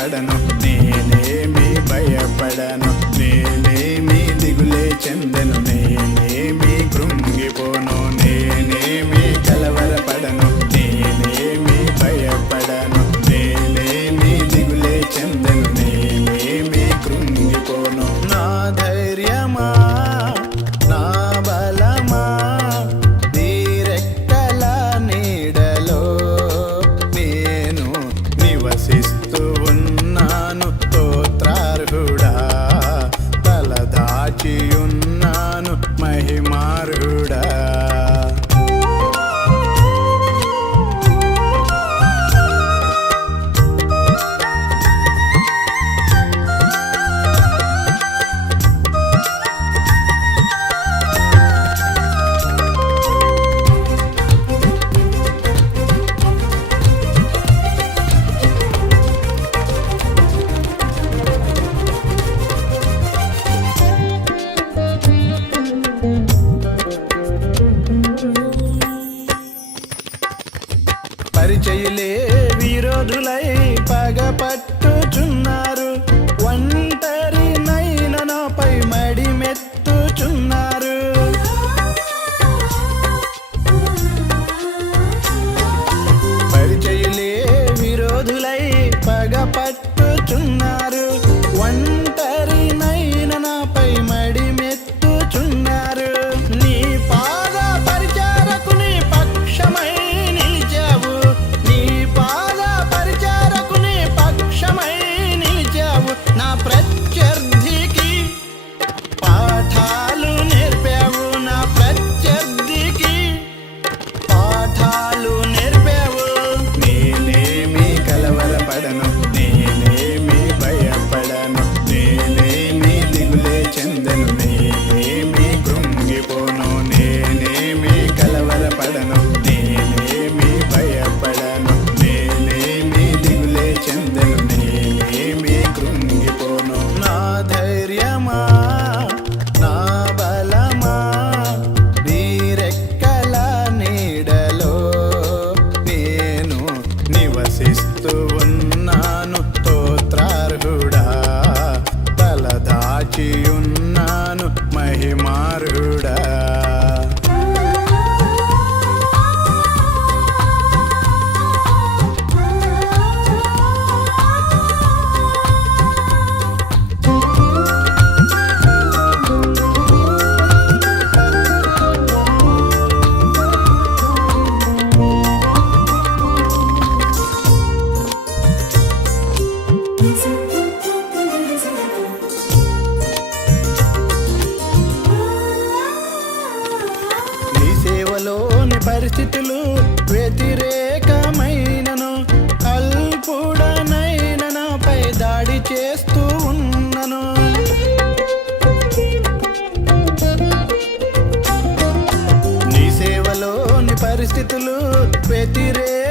பயப்படணும். நீனே நீ பயப்படணும். పరిచయులే విరోధులై పగ పట్టుచున్నారు. ఒంటరి నైన నాపై మడిమెత్తుచున్నారు. పరిచయులే విరోధులై పగ పట్టుచున్నారు Hello. పరిస్థితులు వ్యతిరేకమైనను అల్పుడనైనపై దాడి చేస్తూ ఉన్నను. నీ సేవలోని పరిస్థితులు వ్యతిరేక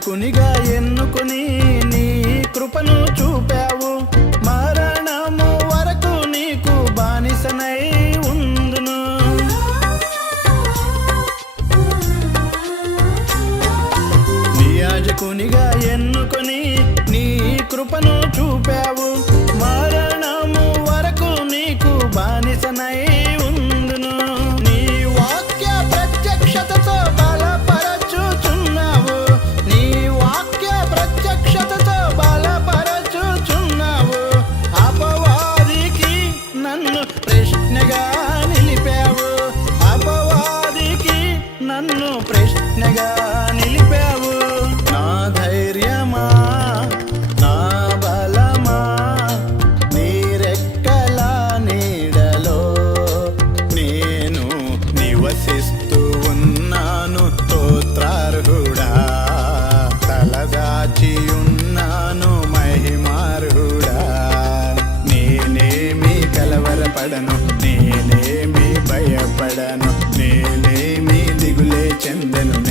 రక్షకునిగా ఎన్నుకుని నీ కృపను చూపావు. మరణము వరకు నీకు బానిసనై ఉందును. నియాజకునిగా ఎన్నుకొని నీ కృపను చూపావు. మరణము వరకు నీకు బానిసనై ప్రశ్నగా నిలిపావు. అపవాదికి నన్ను ప్రశ్నగా భయపడను నేనేమి భయపడను నేనేమి దిగులే చెందను